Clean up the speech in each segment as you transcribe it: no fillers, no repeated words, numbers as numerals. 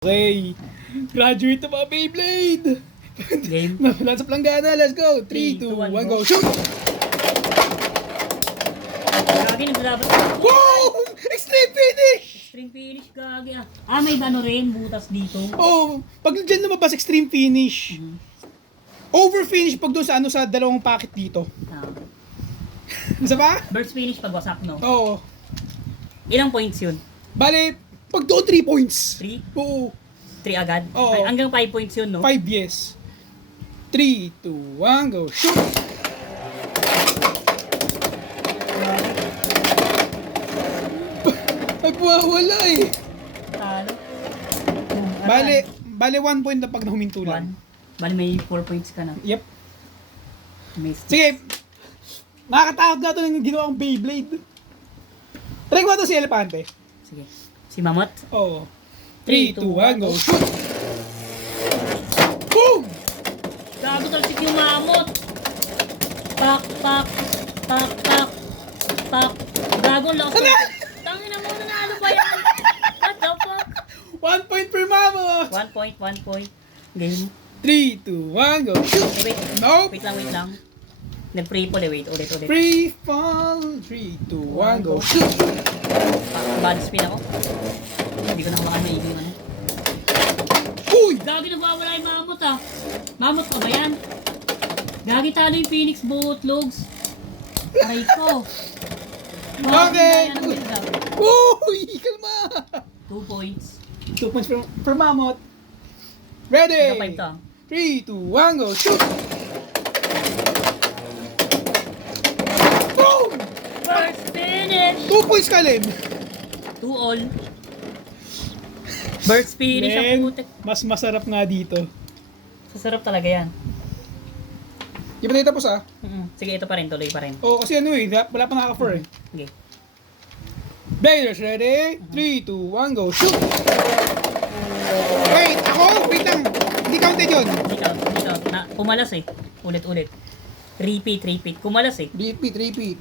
Okay. Graduate na mga Beyblade! Game. Wala sa planggana. Let's go! 3, 2, 1, go! Shoot! Gagi, naglaban. Wow! Extreme finish! Extreme finish, gagi ah. Ah, may ano rin, butas dito. Oh, pag dyan lumabas, extreme finish. Over finish pag doon sa ano sa dalawang packet dito. Ah. Isa pa? Burst finish pag wasak, no? Oo. Ilang points yun? Bale, pag doon 3 points. 3? Oo. 3 agad? Oo. Ay, hanggang 5 points yun, no? 5 yes. 3, 2, 1, go! Shoot! Nagwawala eh. Talo. Bale 1 point na pag nahuminto lang. 1. Bali, may 4 points ka na. Yep. May Sige. Nakakatakot na ito ng ginawang Beyblade. Try ko ito si Elepante. Sige. Si Mamot? Oo. 3, 2, 1, go! Shoot! Boom! Gago talsik yung Mamot! Pak, pak, pak, pak, pak. Gago, lock. Ano? Tangina mo, nanalo ba yan? What the fuck? 1 point per mammoth! 1 point, 1 point. Game. 3, 2, 1, go! Shoot! Wait. Nope! Wait lang. Nag-free fall eh. Wait, ulit. Free fall! 3, 2, 1, go! Shoot! Bad spin ako. Hindi ko na kumakan maigi yung ano. Uy! Gagi, nagwawala yung Mamot ah. Mamot ka ba yan? Gagi, talo yung Phoenix Bootlogs. Aray ko. Okay. Gagi, Uy! Kalma! 2 points. 2 points per mammoth. Ready! Hanggang 5 to ah. 3, 2, 1, go! Shoot! Boom! First finish! 2 points ka, Len. 2 all. Burst finish ang Len, putik. mas masarap nga dito. Sasarap talaga yan. Di ba tayo tapos ah? Sige, ito pa rin. Tuloy pa rin. Oo, kasi ano eh, wala pa nakaka-4 eh. Okay. Players ready? 3, 2, 1, go! Shoot! Wait, ako? Wait lang. Hindi counted yun. Dito. Kumalas eh. Ulit. Repeat. Kumalas eh. Repeat.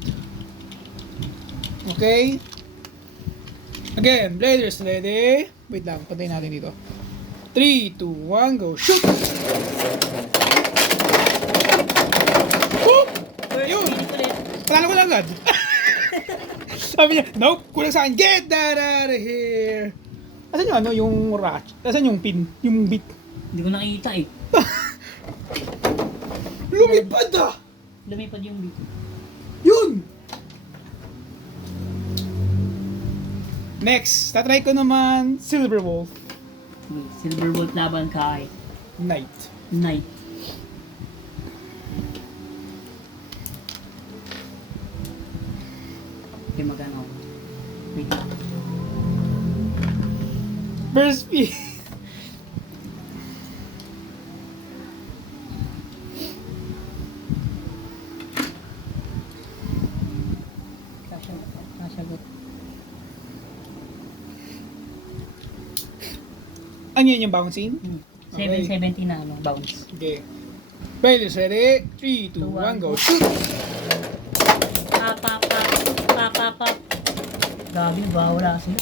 Okay. Again, players ready? Wait lang, pantayin natin dito. 3, 2, 1, go! Shoot! Boom! Ayun! Finish ulit. Panalo ko lang agad. Sabi niya, nope, kulang sa akin. Get that out of here! Asan yung ano, yung ratchet? Asan yung pin? Yung bit? Hindi ko nakita eh. Lumipad ah! Lumipad yung beat. Yun! Next, tatry ko naman Silver Wolf Okay, Silverbolt laban kay Knight. Knight. Okay, magano. Wait lang. First pick. Kasagot. Ano yun yung bouncing? 770 na ano, bounce. Okay. Players ready? 3, 2, 1, go! Shoot! Pap. Gabi ba? Wala sila.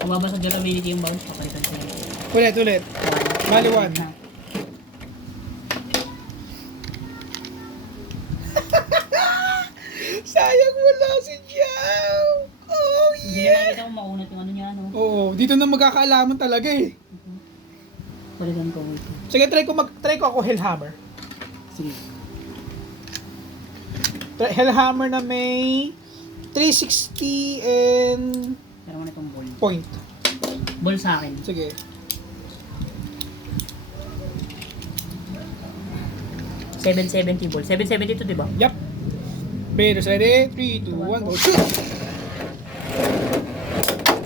Kumaba sa durability yung bounce, papalitan sila. Ulit. Bali 1. Sayang wala si Jiao! Oh Hindi na yeah! nakita kung makunat yung ano niya, no? Oo, dito na magkakaalaman talaga eh. Palitan ko, wait. Sige, try ko ako Hellhammer. Sige. Hellhammer na may 360 and Pero mo na itong ball. point. Ball sa akin. Sige. $770 ball. 770 to, di ba? Yup. Players ready? 3, 2, 1, go! Shoot!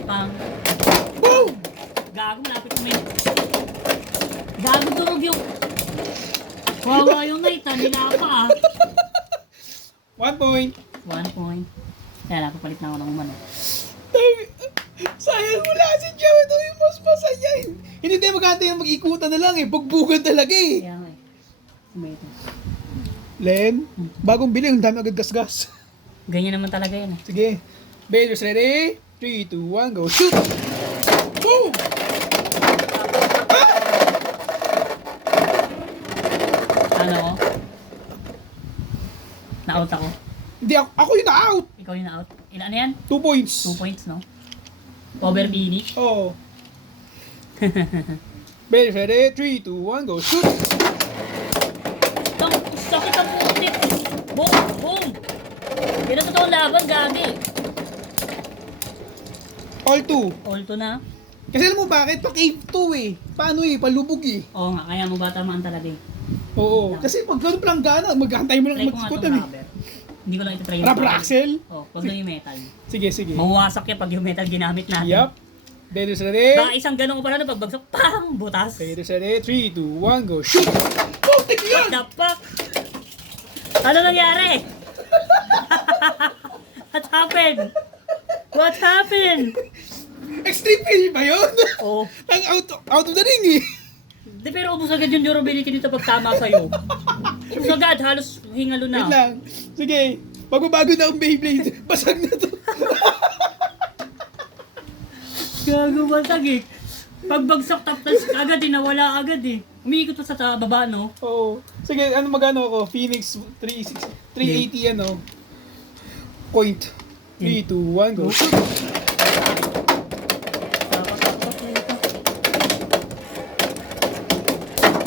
Pang. Boom! Gago, malapit kami. Gago, durog yung... Wawa yung night, ha? Nila pa, ah. 1 point. 1 point. Kaya napapalit na ako ng umano. Sayang wala si Joe. Ito yung mas masaya. Hindi tayo magkantay na mag-ikutan na lang eh. Bugbugan talaga eh. Kaya nga eh. Ito. Len, bagong bili, ang dami agad gasgas. Ganyan naman talaga yan eh. Sige. Bladers ready? 3, 2, 1, go. Shoot! Boom! Ano? Na-out ako. Hindi ako yung na-out. Ikaw yung na-out. Ilan ano yan? 2 points. 2 points, no? Over finish. Oo. Bladers ready? 3, 2, 1, go. Shoot! Sakit ang putik. Boom! Boom! Yan ang totoong laban, gagi. All 2. All to na. Kasi alam mo bakit? Pa-cave 2 eh. Paano eh? Palubog eh. Oo nga, kaya mo ba tamaan talaga eh. Oo. Kasi pag ganun palang gana, maghantay mo lang Try ko nga mag-squat itong eh. rubber. Hindi ko lang ito try yung Rubber axle? Oo, huwag na yung metal. Sige, sige. Mawasak yan pag yung metal ginamit natin. Yup. Bladers ready? Baka isang ganun ko pala na pagbagsak, pang! Butas. Bladers ready? 3, 2, 1, go. Shoot! Putik What yan! the fuck? Ano nangyari? What happened? What happened? Extreme fail ba yun? Oh. Ang out of the ring eh. Di pero ubus agad yung durability nito pag tama sa'yo. Ubus agad, halos hingalo Wait na. lang. Sige. Magbabago na akong Beyblade. Basag na to. Gago basag eh. Pagbagsak tapos agad eh, nawala agad eh. Umiikot pa sa baba no? Oo. Sige, ano magano ako? Phoenix 380 ano. Point. 3, 2, 1, go.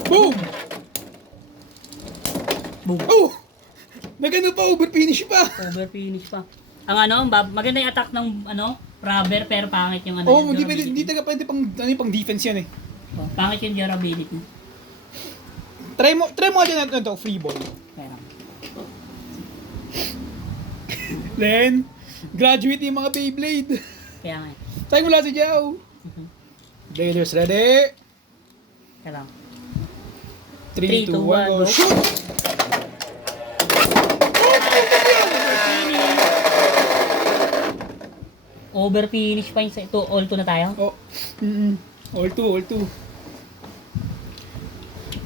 Boom! Boom. Oh! Nagano pa, over finish pa. Over finish pa. Ang ano, maganda yung attack ng ano, rubber pero pangit yung ano. Oo, yung hindi pwede, durability. hindi taga pwede pang, ano, yung pang defense yan eh. Oh, pangit yung durability. Try mo nga dyan natin ito, free ball. Pero, Then, graduate yung mga Beyblade. kaya nga. Tayo mula si Jao. Bladers ready? Kaya lang. 3, 2, 1, go. go. Shoot! Over finish pa yung sa ito. All to na tayo. Oh. All 2, all 2.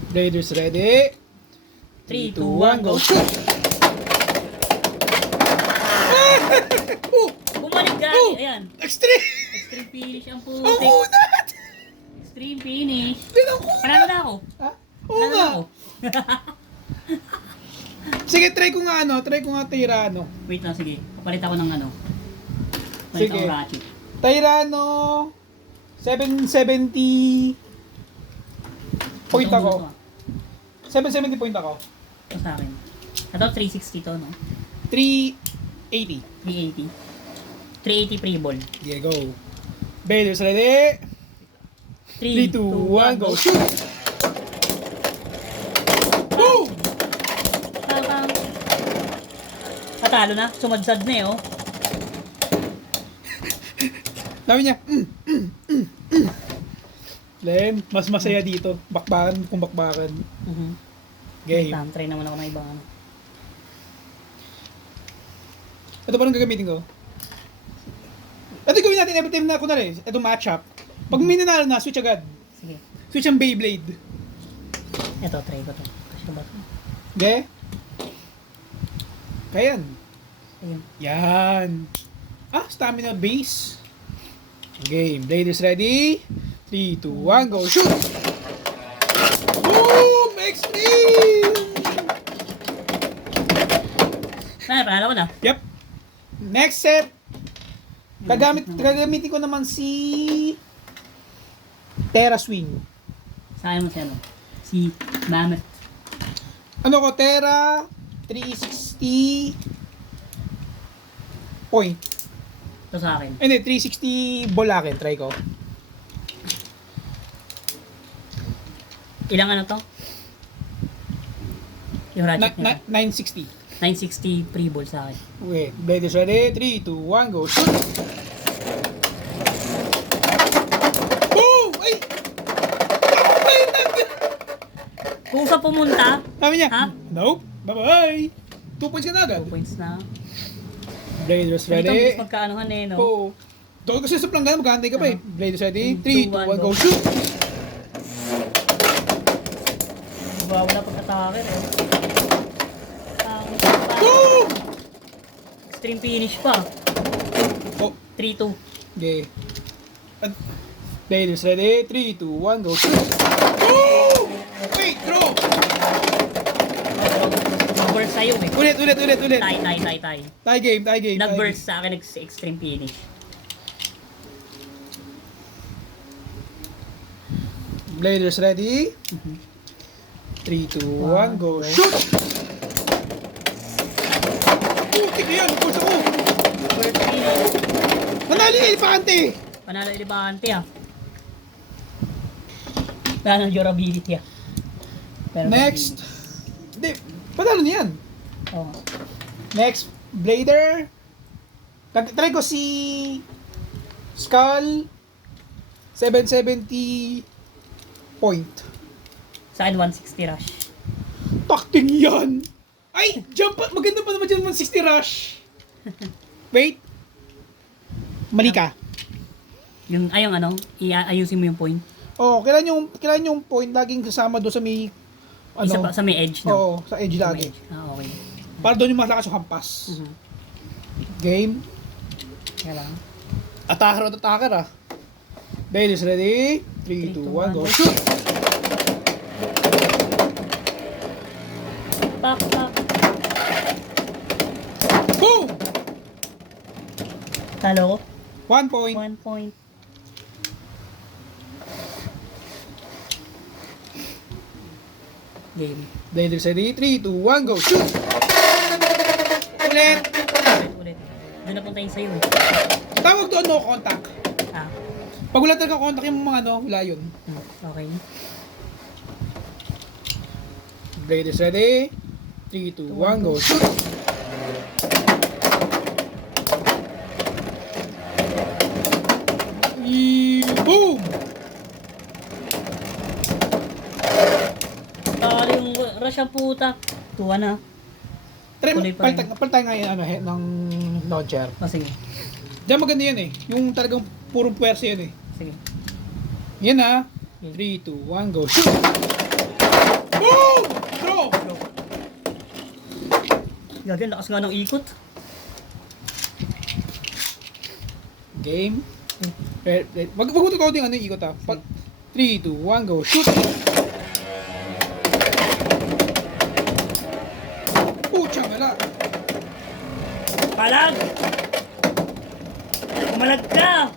Bladers ready? 3, 2, 1, 2, 1, go. go. Shoot! Oh! Bumalik gagi. Oh! Ayan. Extreme! Extreme finish ang Ang putik. unat! Extreme finish. Pinangkunat! Panalo na ako. Ha? Oo Panalo na nga. ako. Sige, try ko nga Tyrano. Wait lang, sige. Papalit ako ng ano. Papalit Sige. ako ng ratchet. Tyrano 770 point Ito, ako. ito, ah. 770 point ako. Ito sa akin. Ito 360 to, no? 380. 380. 380 pre-ball. Yeah, go. Bladers ready? 3, 2, 1, go. Shoot! Boom! Tabang. Patalo na. Sumadsad na eh, oh. Sabi niya, Len, mas masaya dito. Bakbakan kung bakbakan. Game. Try naman ako ng ibang ano. Ito pa rin gagamitin ko. Ito gawin natin every time na kunwari, ito matchup. Pag may nanalo na, switch agad. Sige. Switch ang Beyblade. Ito, try ko to. Kasi ba ito? Okay? Kayan. Ayun. Yan. Ah, stamina base. Game. Bladers ready? 3, 2, 1, go. Shoot! Boom! Extreme! Panalo ko na. Yep. Next set. Gagamitin ko naman si Terra Swing. Saan mo si ano? Si Mammoth. Ano ko, Terra 360 point. Ito sa akin. Hindi, 360 ball akin. Try ko. Ilang ano to? Yung ratchet niya. 960. 960 pre-ball sa akin. Okay, Bladers ready? 3, 2, 1, go. Shoot! Boom! Ay! Kung sa pumunta, Sabi niya, Ha? nope. Bye-bye. 2 points ka na agad. 2 points na. Bladers Ito ready? mas magkaanohan eh, no? Oo. Dahil kasi sa planggana, maghahantay ka pa eh. Bladers ready? 3, 3, 2, 2, 1, go. Shoot! Diba, wala pag-atake eh. Boom! extreme finish pa. Oh, 3-2. okay. Ladies, ready? 3, 2, 1, go. Oh! Wait, draw! Nag-burst sa'yo eh. Ulit. Tie. Tie game. Nag-burst sa akin, extreme finish. Bladers ready? 3, 2, 1, go. Shoot! Putik na yan! Pulsa ko! Burst finish. Nanalo yung elefante! Panalo Elefante ah. Wala ng durability ah. Pero Next! Hindi, panalo niyan. Oo. Next, Blader. Try ko si Skull 770 point. Sa akin 160 rush. Takting yan! Ay! Jump! Maganda pa naman dyan 160 rush. Wait. Mali ka. Yung ano, ayusin mo yung point. Oh, kailan yung point laging kasama doon sa may Isa pa sa may edge, no? Oo, sa edge Sa may lagi. edge. Ah, okay. Para doon yung malakas yung hampas. Mhm. Game. Kaya lang. Attacker ah. Ladies ready? 3, 2, 1, go. Shoot! Pak. Boom! Talo ko. 1 point. 1 point. Game. Ladies ready? 3, 2, 1, go. Shoot! Ulit! Ulit. Doon napunta yung sa'yo eh. Tawag doon no contact. Ah. Pag wala talaga contact yung mga wala yun. Okay. Ladies ready? 3, 2, 1, go. Shoot! Boom! Talo yung rush ang puta. Tuwa na. Try mo, Tuloy pa rin. palitan nga yung ng launcher. Oh, sige. Diyan maganda yan eh. Yung talagang purong puwersa yan eh. Sige. Yan ah. 3, 2, 1, go. Shoot! Boom! Draw! Gagawin, lakas nga ng ikot. Game. Wag mo totoo din ano yung ikot ah. 3, 2, 1, go. Shoot! Pucha, wala. Palag! Umalag ka!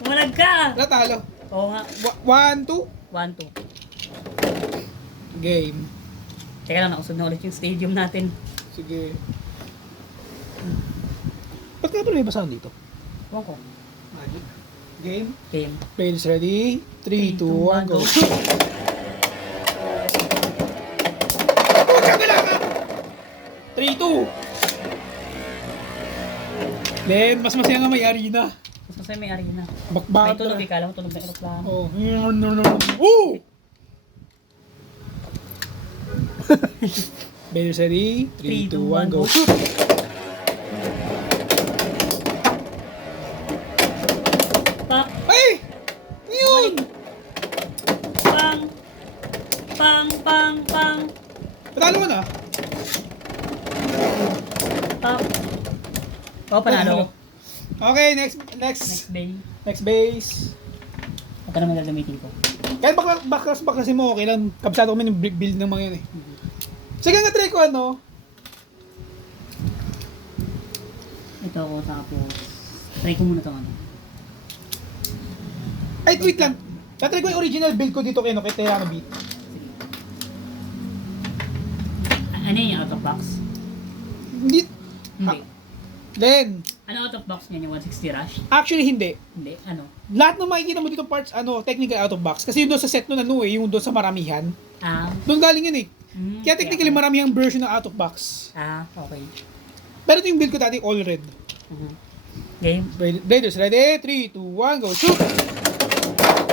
Umalag ka! Wala talo. Oo nga. 1, 2. 1-2. Game. Teka lang, nakusod na ulit yung stadium natin. Sige. Ba't nga pala may basahan dito? Ewan ko. Magic. Game. Game. Players ready? 3, 2, 1, go. Shoot! Pucha, wala ka! 3, 2. Then, mas masaya nga may arena. Mas masaya may arena. May Bakbakan tunog eh. Kala mo tunog na aeroplano. Oh. Woo! Players ready? 3, 2, 1, go. Shoot! Pak! Ay! Yun! Pang! Pang! Patalo ka na. Pak! Oh, panalo. Okay, next Next day. base. Ito naman gagamitin ko. Kahit baklasin mo, okay lang. Kabisado kami ng build ng mga yan eh. Sige nga, try ko ano. Ito ako tapos. Try ko muna ito ano. Ay, wait lang. Tatry ko yung original build ko dito kay Terrano Beat. Sige. Ano yung out of box? Hindi. Hindi. Then, Ano out of box niya yung 160 rush? actually hindi. Hindi. Ano? Lahat ng makikita mo dito parts, technical out of box. Kasi yung doon sa set nun, yung doon sa maramihan. Ah. Doon galing yun eh. Kaya okay. technically maramihang version ng out of box. Ah, okay. Pero ito yung build ko dati, all red. Game. Raiders, ready? 3, 2, 1, go. Shoot!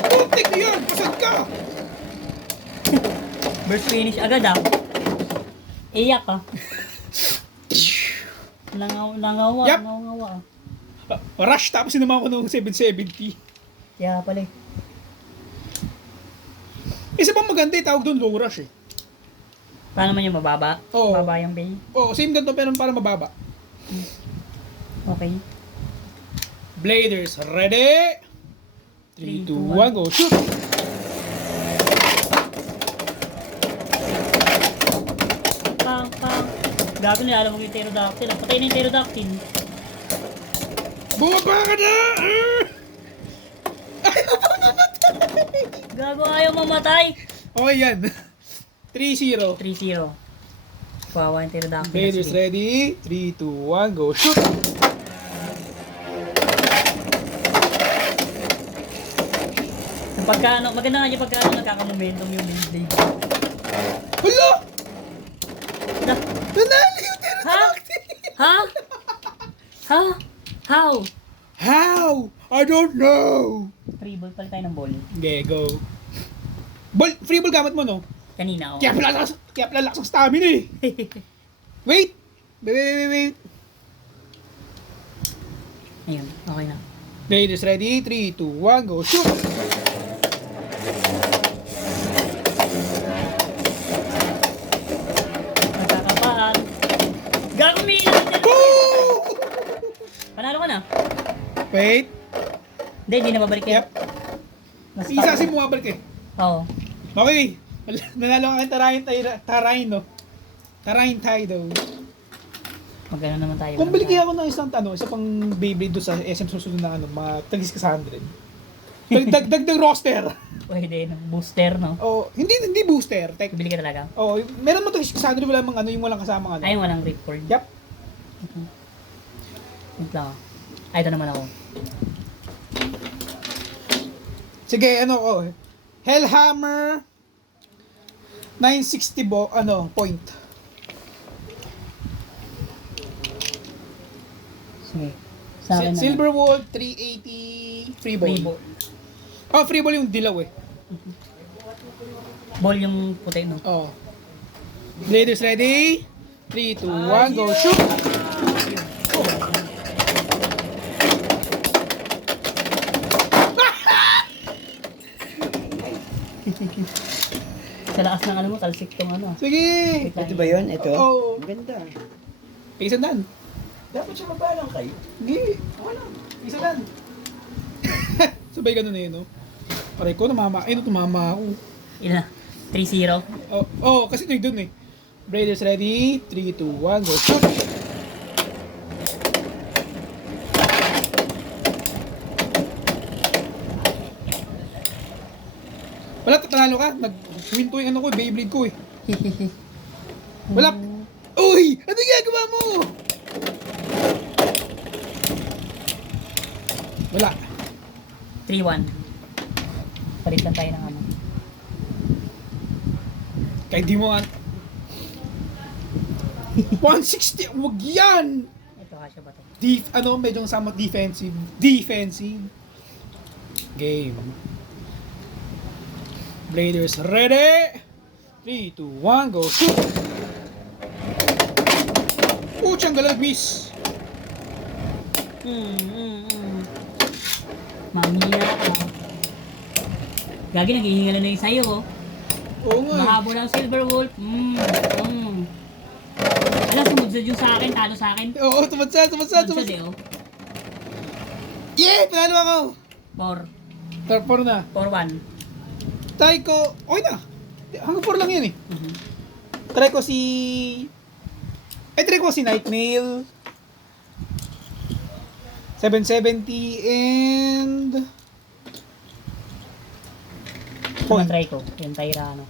Putik na yan! Pasad ka! Burst finish agad ah. Iyak ah. Langawa. Yup. Langawa ah. Rush tapos sinama ko ng 770. Kaya pala eh. Isa pang maganda tawag doon low rush eh. Paano naman yung mababa? Oo. Mababa yung bay. Oo, same ganito pero para mababa. Okay. Bladers, ready? 3, 2, 1, go, shoot! Pang, pang. Gago na, alam mo yung pterodactyl. Patay na yung pterodactyl. Bumaba ka na! Gago, ayaw mamatay. Okay yan. 3-0. 3-0. Kawawa yung pterodactyl. Bladers, Sige. ready? 3, 2, 1, go, shoot! Yung pagka, maganda nga yung pagka nagkakamomentum yung blade. Hala! Na, Nanalo yung ha? pterodactyl! Ha? Ha? How? How? I don't know! Free ball pala tayo ng ball. Okay, go. Ball, free ball gamit mo, no? Kanina, oh. Kaya pala lakas ang stamina eh. Wait! Wait. Ayun, okay na. Ladies ready? 3, 2, 1, go, shoot! Nagkakapaan. Gago, may ilan dyan. Woo! Panalo ka na. Wait. Hindi na babalik yan. Yep. Isa si bumabalik eh. Oo. Okay. Nanalo ka ng Tarayin, no? Tarayin tayo daw. Magkano naman tayo. Kung bili kaya ako ng isa pang Beyblade doon sa SM susunod na mga tagis ka sa 100. Dagdag roster. Pwede, no? Booster, no? Oh, hindi booster. Bibili ka talaga. Oh, meron mo tagis ka sa 100 wala mang yung walang kasama Ay, walang ripcord. Yep. Wait lang. Ay, ito naman ako. Sige, Hellhammer 960 point. Sige. Sa akin Silverwood 380 free ball. Free ball. Oh, free ball yung dilaw eh. Ball yung puti, no? Oh. Ladies ready? 3, 2, 1, go shoot! Sa lakas ng mo, talsik tong ano. Sige! Wait lang. Ito ba yun? Ito? Oo. Maganda. Isandan. Dapat siya mabalang kayo. Hindi. Wala. Isandan. Sabay ganun na yun, no? Aray ko, tumama ako. Ilan na? 3-0. Kasi ito yung dun eh. Bladers ready? 3, 2, 1, go shoot! Wala, tatanalo ka. Nag-win to yung Beyblade ko eh. Wala. Uy! Ano ginagawa mo? Wala. 3-1. Palitan tayo ng ano. Kahit di mo 160! Wag yan! Ito kasya ba to? Medyo somewhat defensive. Defensive. Game. Bladers ready? 3, 2, 1, go shoot! Puchang galag miss! Mamina ka. Gagi, naghihinga na yung sayo, oh. Oo nga eh. Mahabol ang Silver Wolf. Alam, sumudsad yung sa akin, talo sa akin. Oo, tumadsad. Sumudsad eh, oh. Yeah! Panalo ako! 4. Tarpor na. 4-1. Try ko, okay na. Hanggang 4 lang yan eh. Try ko si Nightmail. 770 and... Ito na try ko. Yung Tyrano.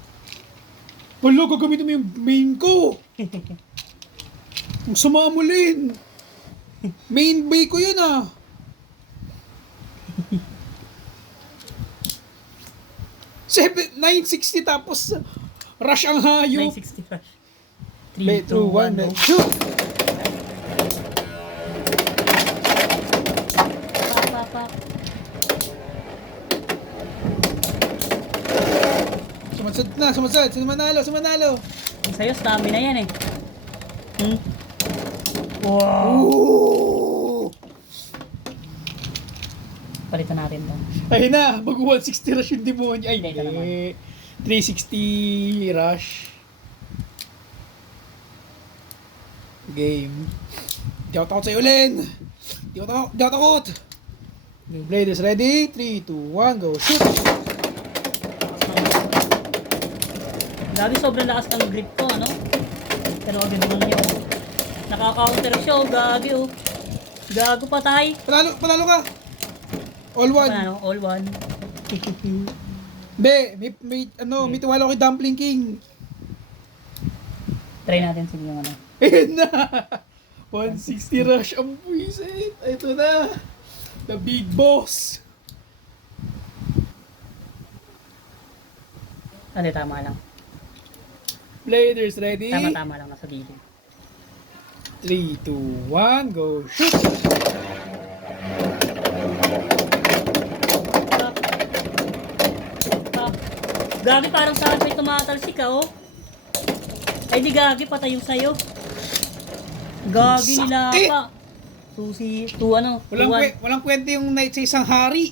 Wala, gagamitin mo yung main ko. Ang sama mo, Lin. Main bay ko yun ah. Seven, 960 tapos rush ang hayop. 960 rush. 3, 2, 1, go. shoot! Pak. Sumadsad. Sumanalo. Yung sa'yo, stamina yan eh. Ooh! Palitan natin to. Ayun na, mag-160 rush yung demonyo. Ay, Hindi, ito naman. 360 rush. Game. Di ako takot sa'yo, Len. Di ako takot. Yung blade is ready. 3, 2, 1, go. Shoot! Grabe, sobrang lakas ng grip ko, ano? Pero agad naman yun. Nakaka-counter siya, oh. Gagi, oh. Gago, patay. Panalo ka. All one. Ano, all one. Be, may tiwala ko kay Dumpling King. Try natin sige yung ano. Ayun na. 160 rush ang buwisit. Ito na. The big boss. Hindi, tama lang. Bladers ready. Tama lang, nasa gilid. 3, 2, 1, go. Shoot! Gagi, parang saan may tumatalsik ka, oh. Ay, di gagi, patay yung sayo. Gagi nila Sakit! pa. Susi, ano, Walang kwenta yung night sa isang hari.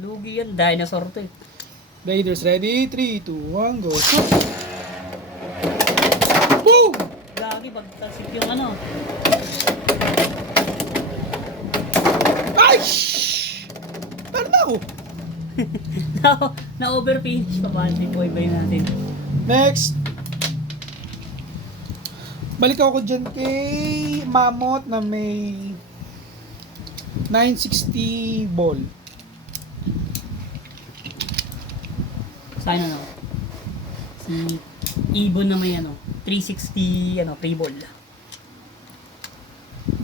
Lugi yan, dinosaur to eh. Bladers ready. 3, 2, 1, go. Shoot! Boom! Gagi, pagtalsik yung ano. Ay! Shhh! Paano na ako? Na-overfinish pa ba? Hindi po iba natin. Next. Balik ako dyan kay Mammoth na may 960 ball. Saan ano? Si Ibon na may ano, 360 ano, free ball.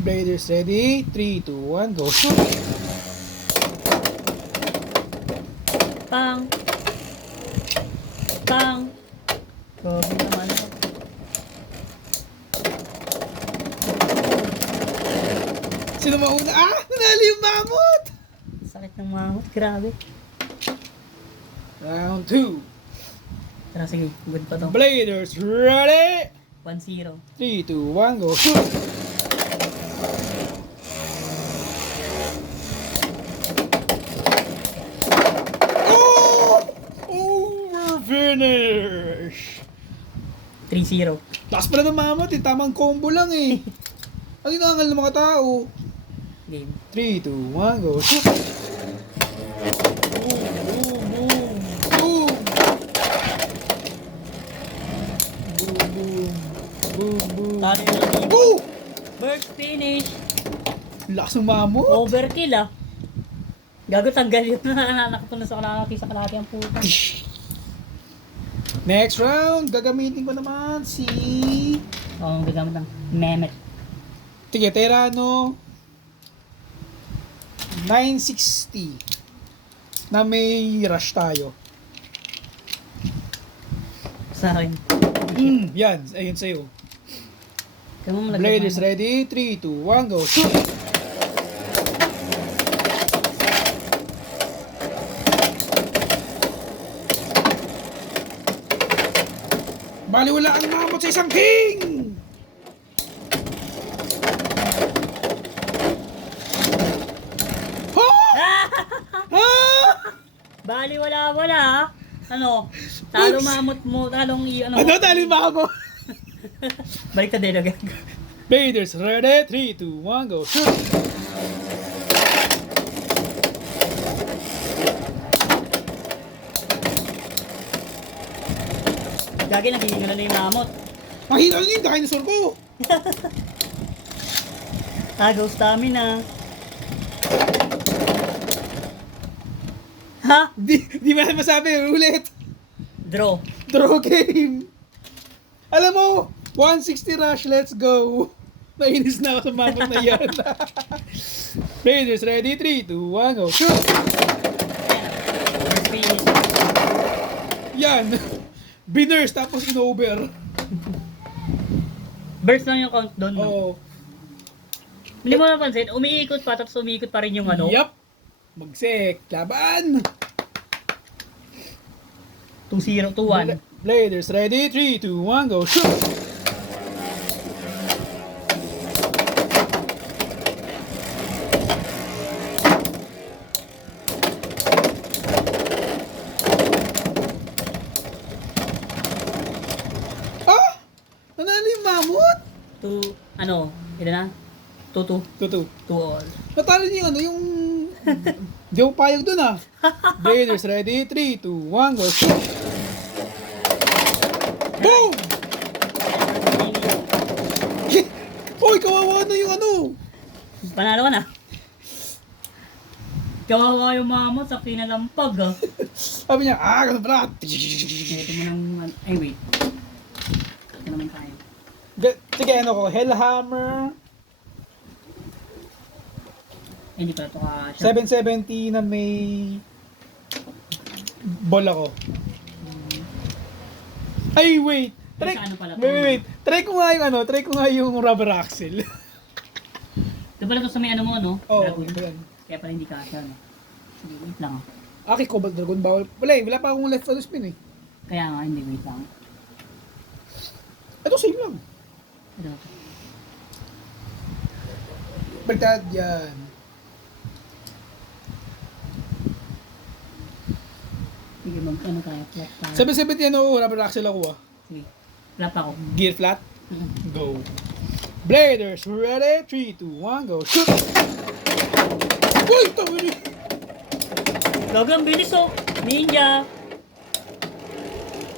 Bladers ready. 3, 2, 1, go. Shoot! Pang! Pang! Grabe naman ako. Sino mauna? Ah! Nanalo yung Mammoth! Sakit ng mamot, grabe. Round 2. Tara sige, good pa to. Bladers ready. 1-0. 3, 2, 1, go. Shoot! Oh! Over finish! 3-0. Taas pala ng Mammoth eh. Tamang combo lang eh. Ang inaangal ng mga tao. Game. 3, 2, 1, go. Shoot! Boom, boom, boom. Boom! Boom, boom. Boom, boom. Talo yung Ibon. Oh! First finish. Lakas ng Mammoth. Overkill ah. Gago, tanggal yun. Nakapunta sa kalaki ang puta. Next round, gagamitin ko naman si Oo, ang gagamit ng Mehmet. Sige, Terano 960 na may rush tayo. Sa akin. Yan, ayun sa'yo. Kaya mo malagyan Bladers mo. ready, 3, 2, 1, go. Shoot! Baliwala ang Mammoth sa isang king! Ha? Ha? Bali, wala ah. Ano? Talo mamot mo, talong ano. Ano tali Mammoth? Balik din agad. Bladers ready, 3, 2, 1, go. Shoot! Gagi, naghihinga na yung mamot. Mahina lang yung dinosaur ko! Agaw stamina. Ha? Di ba masabi, ulit! Draw. Draw game! Alam mo, 160 rush, let's go! Nainis na ako sa Mammoth na yan. Raiders ready, 3, 2, 1, go! Shoot! First finish. Yan! Binurse tapos in-over. Burst lang yung count doon, no? Oo. Hindi mo napansin, umiikot pa, tapos umiikot pa rin yung ano. Yup! Magsek! Laban! 2-0, 2-1. Bladers ready, 3, 2, 1, go! Shoot! Ah! Nanalo yung Mammoth! Ano, ilan na? 2-2. 2-2. 2 all. Natalo niyo yung ano, yung... Di ako payag dun ah. Raiders, ready? 3, 2, 1, go. Shoot! Boom! Uy, kawawa na yung ano. Panalo ka na. Kawawa yung mama sa kinalampag ah. Sabi niya, ganun pala. Ito mo nang... Ay wait. Ito naman tayo. Sige, ano ko, Hellhammer. Ay, hindi pala ito ka... 770 na may ball ako. Ay, wait. Try, Sa ano pala to? wait. Try ko nga yung ano, try ko nga yung rubber axle. Ito pala ito sa may ano mo, no? Oo, Dragon. ito yan. Kaya pala hindi kasha, no? Sige, wait lang ah. Aki, Cobalt Dragon, bawal. Wala pa akong left auto spin eh. Kaya nga, hindi, wait lang. Ito, same lang. Ito. Bagtad yan. Sige, ano kaya? Flat tayo. 770 ano, rubber axle ako ah. Sige. Flat ako. Gear flat, Mhm. go. Bladers, ready? 3, 2, 1, go. Shoot! Uy, tawin niyo. Gagang bilis oh! Ninja!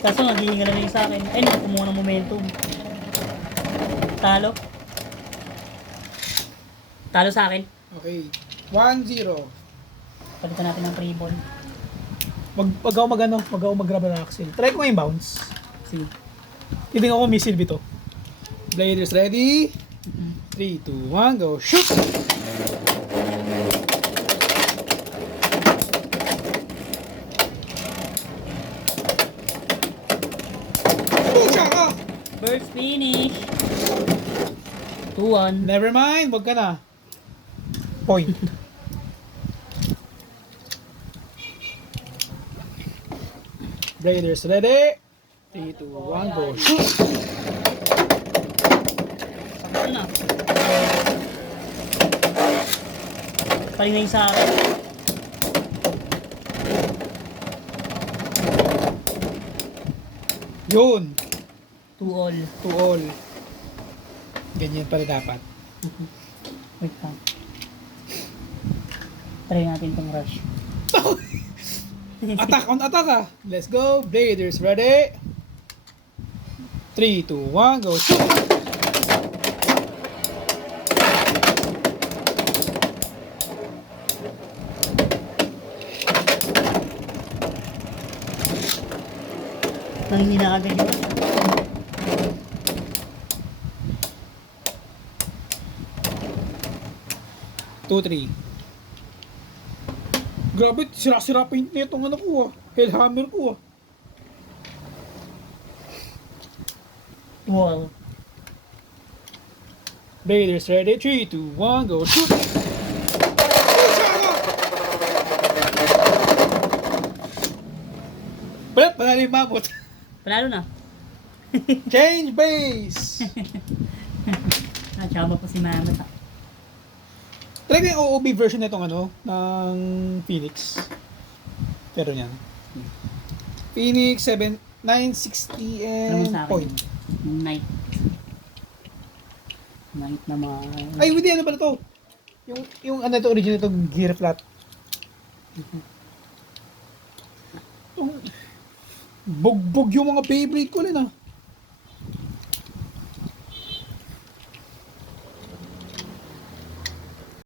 Kaso naghihinga na rin sa akin. Ay, nakakumuha ng momentum. Talo. Talo sa akin. Okay. 1-0. Palitan natin ng free ball. Wag ako mag-rubber axle. Try ko nga yung bounce. Sige. Hindi ako missile bito. Bladers ready? Mhm. 3, 2, 1, go. Shoot! Pucha ka! First finish. 2-1. Never mind, wag ka na. Point. Bladers ready? 3, 2, 1, go. Shoot! Sakto na. Paling na yung sa akin. Yun. 2-all. 2 all. Ganyan pala dapat. Wait lang. Try natin itong rush. Attack on attack ah. Let's go. Bladers ready? 3, 2, 1, go. Shoot! Nang hindi na agad yun. Two, three. Grabe, sira-sira paint na itong ano ko ah. Hellhammer ko ah. Wall. Bladers ready? 3, 2, 1, go. Shoot! Panalo yung mamot. Panalo na. Change base! Nachaba pa si Mama. Try ko yung OOB version na itong ano, ng Phoenix. Pero yan. Phoenix 960 Ano mo and sa akin? point. Night. Night naman. Ay, hindi, ano pala to? Yung ano ito, original itong gear flat. Yung bugbog yung mga Beyblade ko rin ah.